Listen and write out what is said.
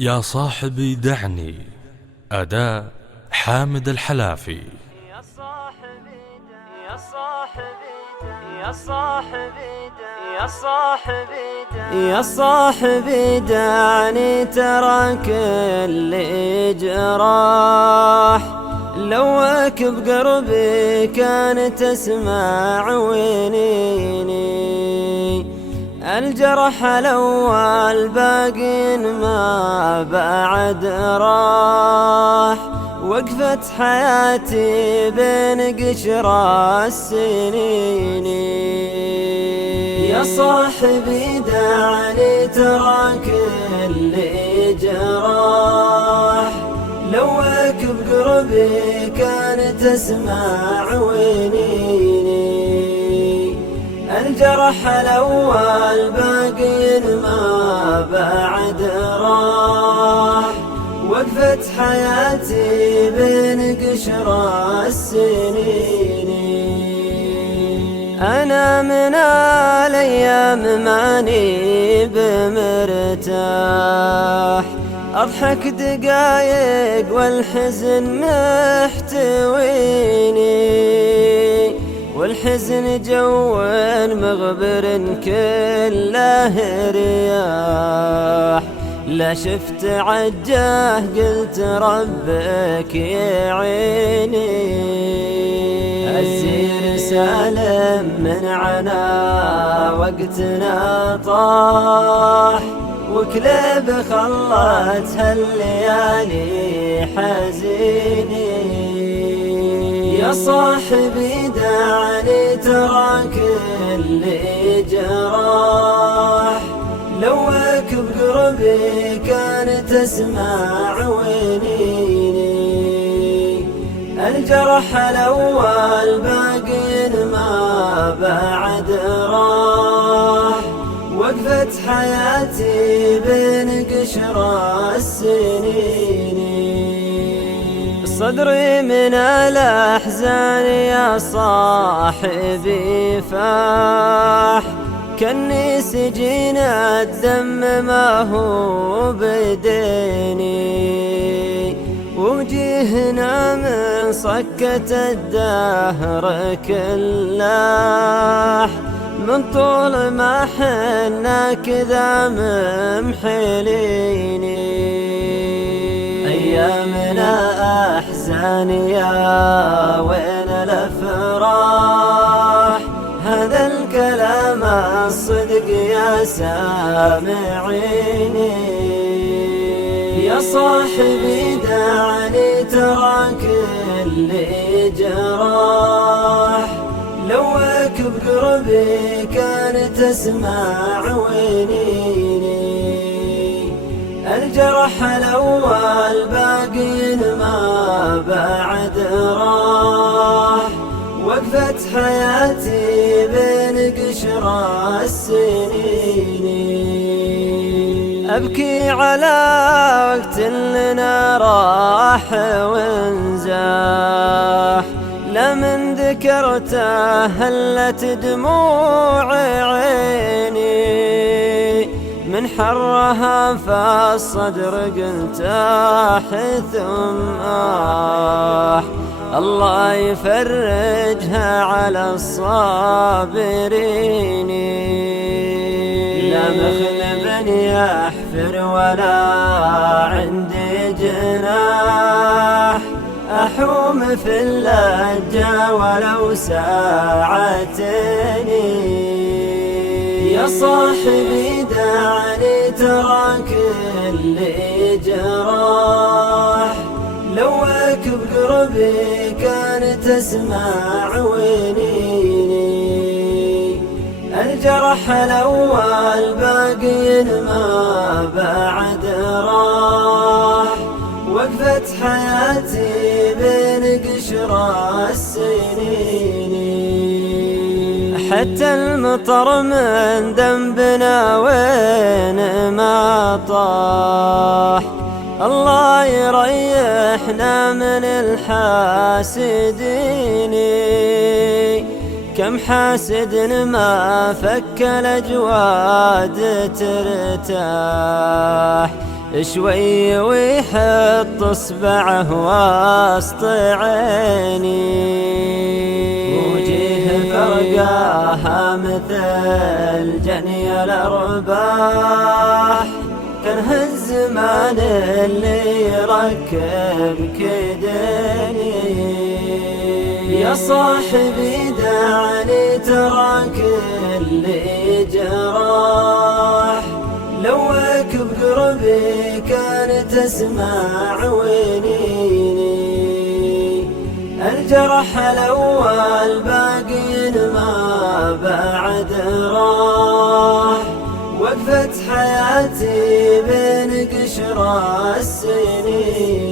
يا صاحبي دعني. أداء حامد الحلافي. يا صاحبي يا صاحبي يا صاحبي يا صاحبي يا صاحبي دعني ترى كل جراح لوك بقربي كان تسمع وينيني الجرح الأول باقي ما بعد راح وقفت حياتي بين قشر السنين يا صاحبي دعني ترى كل جراح لوك بقربي كان تسمع وينيني الجرح الأول باقي ما بعد راح وقفت حياتي بين قشر السنين أنا من الأيام ماني بمرتاح أضحك دقايق والحزن محتويني والحزن جو مغبر كله رياح لا شفت عجاه قلت ربك يعيني الزين سالم من عنا وقتنا طاح وكلب خلتها الليالي حزيني يا صاحبي دعني ترى كل جراح لوك بقربي كان تسمع وينيني الجرح الأول باقي ما بعد راح وقفت حياتي بين قشر السنين صدري من الأحزان يا صاحبي فاح كني سجين الدم ما هو بديني وجيهنا من صكة الدهر كلاح من طول ما حنا كذا ممحليني أيامنا أحزان يا وين الأفراح هذا الكلام الصدق يا سامعيني يا صاحبي دعني ترى كل جراح لوك بقربي كان تسمع وينيني الجرح الأول باقي ما بعد راح وقفت حياتي بين قشر السنين أبكي على وقت لنا راح وانزاح لمن ذكرته هلت دموع عيني من حرها في الصدر قلت ثم الله يفرجها على الصابرين لا مخلب يحفر ولا عندي جناح أحوم في اللجة ولو ساعتين يا صاحبي دعني ترى كل جراح لوك بقربي كان تسمع وينيني الجرح الأول باقي ما بعد راح وقفت حياتي بين قشر السنين حتى المطر من ذنبنا وين ما طاح الله يريحنا من الحاسدين كم حاسد ما فك الأجواد ترتاح شوي ويحط اصبعه وسط عيني، وجيه فرقاها مثل جني الارباح، كره الزمان اللي يركب كيدني. يا صاحبي دعني تراك اللي جراح، لوك بقربي كان تسمع ونيني، الجرح الاول باقي ما بعد راح، وقفت حياتي بين قشر السنين.